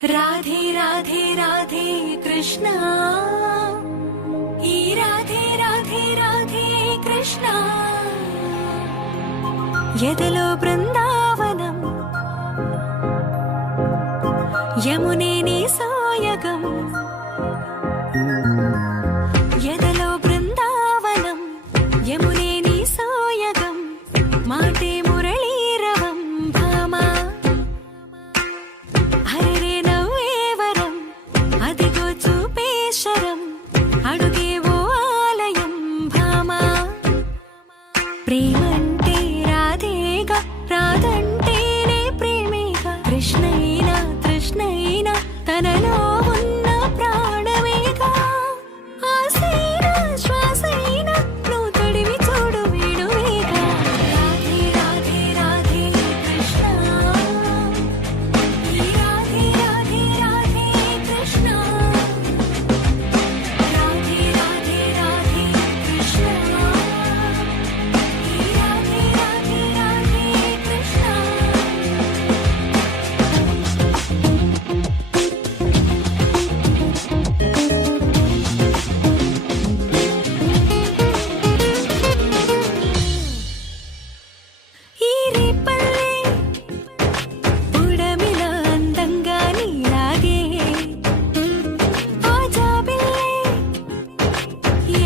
राधे राधे राधे कृष्ण ई राधे राधे राधे कृष्ण यदलो बृंदावनम यमुने नी सोयगम यदलो बृंदावनम यमुने नी सोयगम माटे मुरलीरवम भामा हरे नव्वेवरम अदिगो चूपेशरम अडुगे वो आलयम भामा प्रेमंटे राधेगा राधंटेने प्रेमेगा कृष्णैना तृष्णैना तनलो ఉన్న ప్రాణమేగా ఆసైనా శ్వాసైనా నువ్వు తడివి చూడు వేడువేగా రాధే రాధే రాధే కృష్ణ ఈ రాధే రాధే రాధే కృష్ణ రాధే రాధే రాధే కృష్ణ ఈ రాధే రాధే రాధే కృష్ణ ఈ రేపల్లే ఉడమిలా అందంగా నీలాగే ఆ జాబిల్లే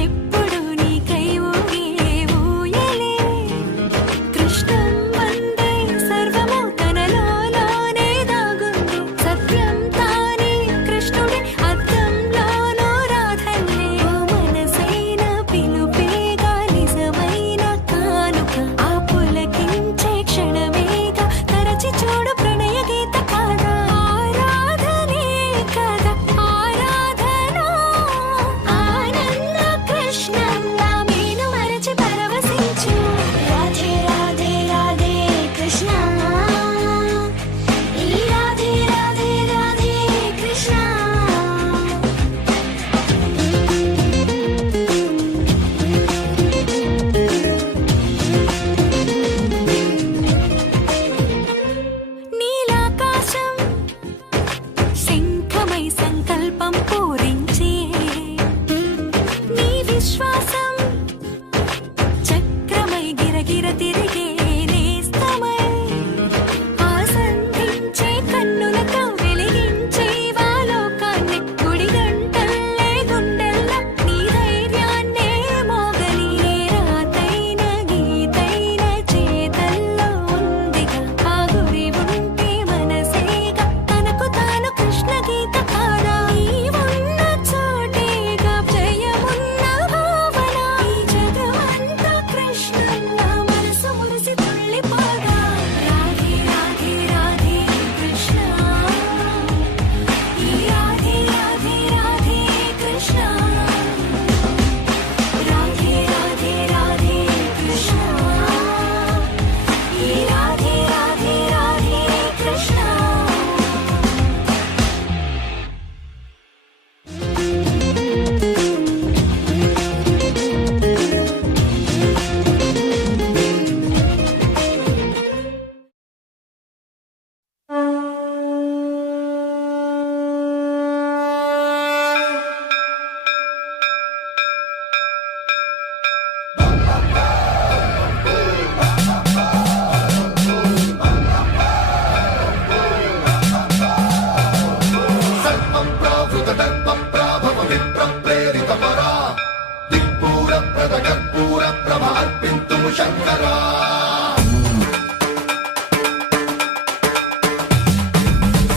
ఎప్పుడు నీకై ఊగే ఊయలే కృష్ణం వందే సర్వము తనలోనే దాగుంది సత్యం తానే కృష్ణుడి అద్దంలోనూ రాధల్లే ఓ మనసైన పిలుపేగా నిజమైన కానుక ఆ పులకించే క్షణమేగా తరచి చూడు ప్రణయ గీత కాదా ఆరాధనే కదా ఆరాధన ఆనంద కృష్ణంగా మీను మరచి పరవశించు రాధే రాధే రాధే కృష్ణ ఈ రాధే రాధే రాధే కృష్ణ నీలాకాశం శంఖమై సంకల్పం పూరించే నీ విశ్వాసం చక్రమై గిరగిర తిరిగే నేస్తమై ఆసంధించే కన్నులతో వెలిగించే వాలోకాన్ని గుడి గంటల్లే గుండెల్ల నీ ధైర్యాన్నే మోగని ఏ రాతైన గీతైన చేతల్లో ఉందిగా ఆ గురి ఉంటే మనసేగా తనకు తాను కృష్ణ గీత కాదా నీవున్న చోటేగా జయమున్న భావన ఈ జగమంతా కృష్ణంగా మనసు మురిసి తుళ్ళిపోగా రాధే రాధే రాధే కృష్ణ ఈ రాధే రాధే రాధే కృష్ణ రాధే రాధే రాధే కృష్ణ ఈ రాధే రాధే రాధే కృష్ణ సర్వం ప్రావృత దర్పం ప్రాభవ విప్రం ప్రేరిత పరా దిక్పూర ప్రద కర్పూర ప్రభ అర్పింతుము శంకరా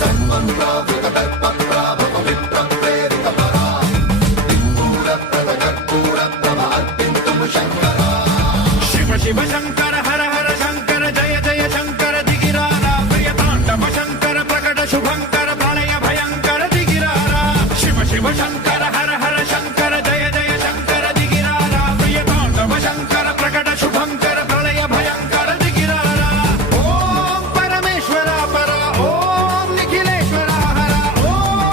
సర్వం ప్రావృత దర్పం ప్రాభవ విప్రం ప్రేరిత పరా దిక్పూర ప్రద కర్పూర ప్రభ అర్పింతుము శంకరా शिव शिव शंकर हर हर शंकर जय जय शंकर दिगिरारा प्रिय तांडव शंकर प्रकट शुभंकर प्रलय भयंकर दिगिरारा शिव शिव शंकर हर हर शंकर जय जय शंकर दिगिरारा प्रिय तांडव शंकर प्रकट शुभंकर प्रलय भयंकर दिगिरारा ओम परमेश्वरा परा ओम निखिलेश्वरा हरा ओम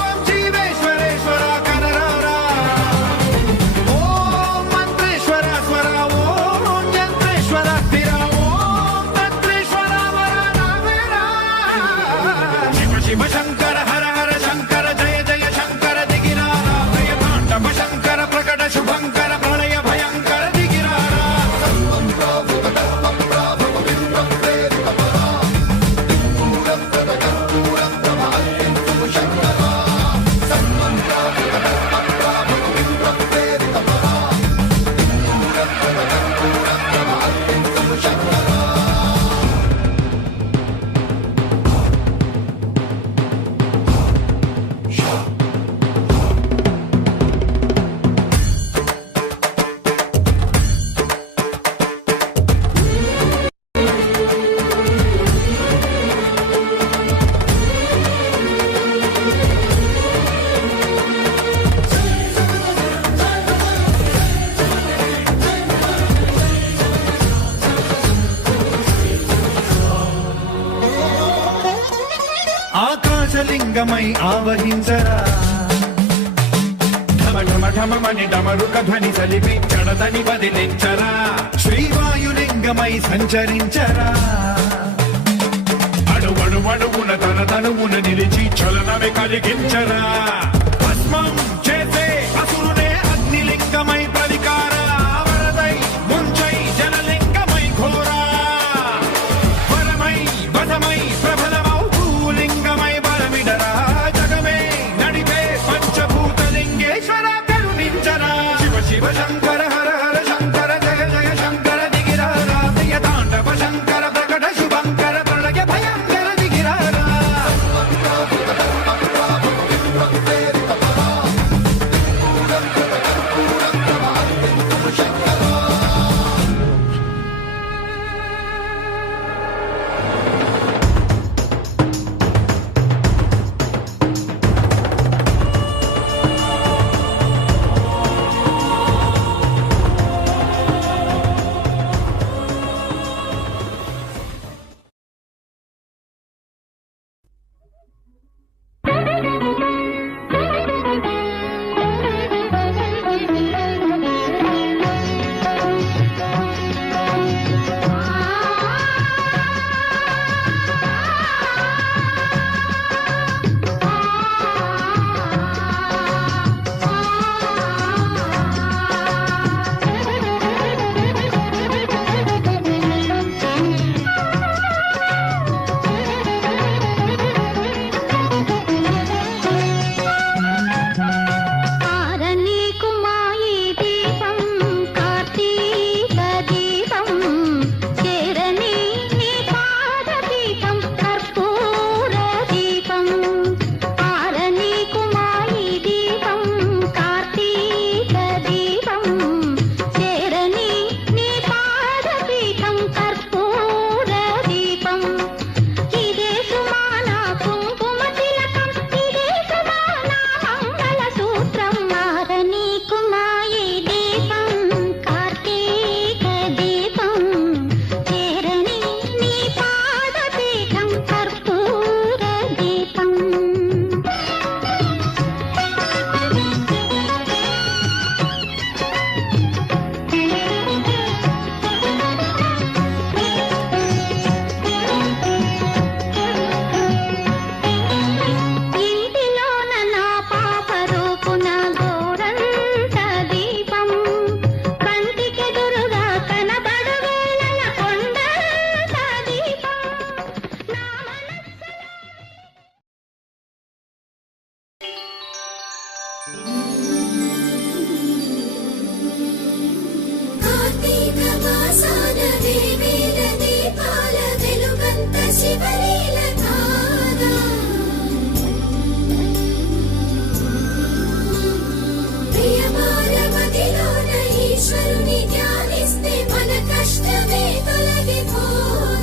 లింగమై ఆవహించరా ఢమ ఢమ ఢమమని డమరుక ధ్వని సలిపి జడదని వదిలించరా శ్రీవాయులింగమై సంచరించరా అణువణువున తన తనువున నిలిచి చలనమే కలిగించరా భస్మం చేసే అసురునే అగ్నిలింగమై ప్రవికార వరదై ముంచై జనలింగమై ఘోరా వరమై వధమై ప్రబలమౌ భూలింగమై బలమిడరా జగమే నడిపే పంచభూతలింగేశ్వర కరుణించరా శివ శివ శంకర హర హర శంకర జయ జయ శంకర దిగిరారా ప్రియ తాండవ శంకర ప్రకట శుభంకర ప్రళయ భయంకర దిగిరారా కార్తీక మాసాన దేవీల దీపాల వెలుగంత శివలీల కాదా ప్రియమార మదిలోన ఈశ్వరుని ధ్యానిస్తే మన కష్టమే తొలగిపోదా